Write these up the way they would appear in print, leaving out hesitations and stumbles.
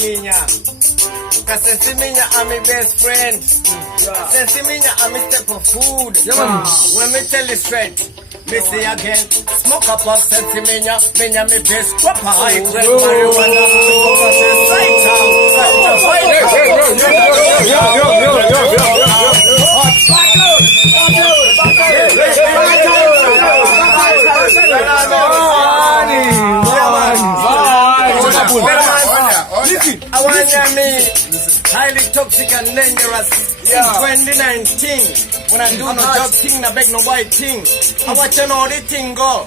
Minya. Cause Minya, I'm my best friend. Since Minya, I'm a step of food. When me tell you straight, me say again, smoke up of Sensi Minya, Minya me best crop high grade marijuana. I want me highly toxic and dangerous. In 2019, when I do no job thing, I beg no white thing. I watch all the thing go.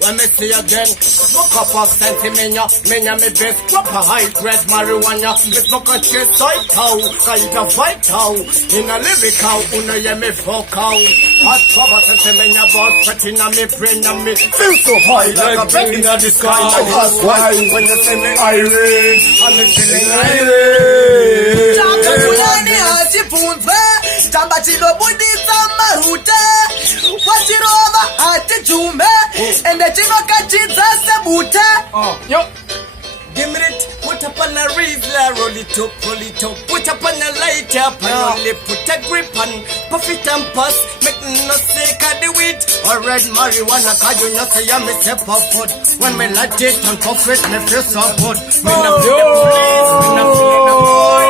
When me see again, smoke up of Sensi Minya, Minya me best proper high grade marijuana. Me smoke a chase side cow, kind of fight cow. In a lyrical, una ye me fuck out. Hot cover Sensi Minya boss, sweating on me brain and me feel so high like a bird in the sky. That's why when you say me irate, I'm feeling irate. Chamba fulani hajifunze, chamba chilo budisa mahute, wachirova hati jume, ende chino kachiza sebute. Yo, give me it, put up on a Riesler, roll it up, put up on a lighter, only put a grip on, puff it and pass, make no sick of the weed, or red marijuana, cause you know say I'm a step of food. When me light it and puff it, me feel so good. Me not feel the police, me not feel the boy,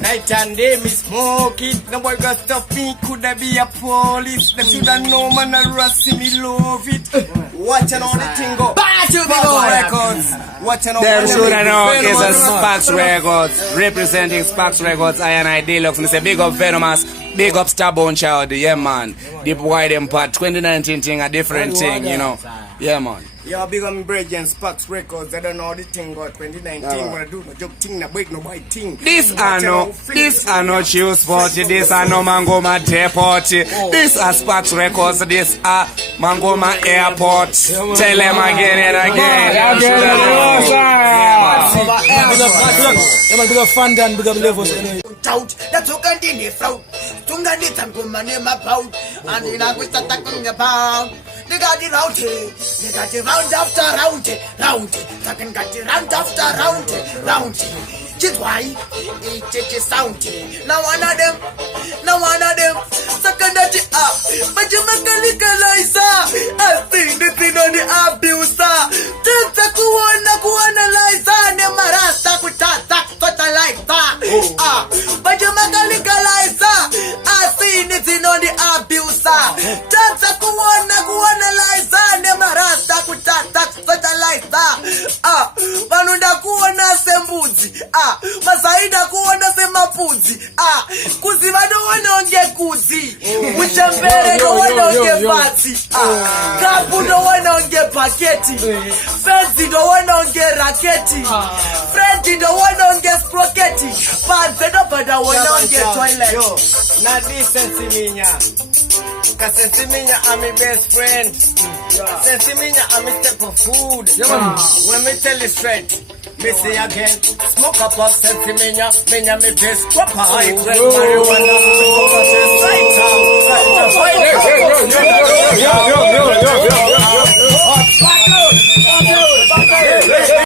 night and day me smoke it. No boy got stop me. Could I be a police? Them shoulda know man a rusty me love it. Watching all the thing go. Sparks Records. Watching all them the shoulda know is a Sparks Records. Representing Sparks Records, I Deluxe. Me say big up Venomous, big up Starbone Child. Yeah man. The boy them part 2019 thing a different thing, you know. Yeah man. Yeah, big on Bridge and Sparks Records. I don't know the thing about 2019. When I do no joke thing, no break no white thing. This are no choose party. This are no Mangoma Day party. This are Sparks Records. This are Mangoma Airport. Tell them again and again. Big up Fandan, big up Levels. That's what continue flow. Tungani Tanguma near my pound, and in a with attacking the pound. They got it out here, they got it round after round, second got it round after round. Just why it sound. Now one of them, second that it up, but you make a legalize. I think the thing on the abuser. Just a kuana liza, never rasta kutata, like that. But you make a legalize. I see it on the abuser. Just a kuana liza, never rasta kutata, like that. Manunda kuona sembuzi. Masaida kuona sema puzi. Kuziva no wanonge kuzi. Uchambere no wanonge pati. Kapu no wanonge paketi. Fenzi no wanonge raketi. Freddy no wanonge sproketi. Panze no bada wanonge toilet. Yo, not this Sensi Minya. Cause Sensi Minya, I'm my best friend. Sensi Minya, I'm a step of food. When me tell you straight, me say again, smoke up of Sensi Minya, Minya me best proper high grade marijuana. Me smoke a chase right out.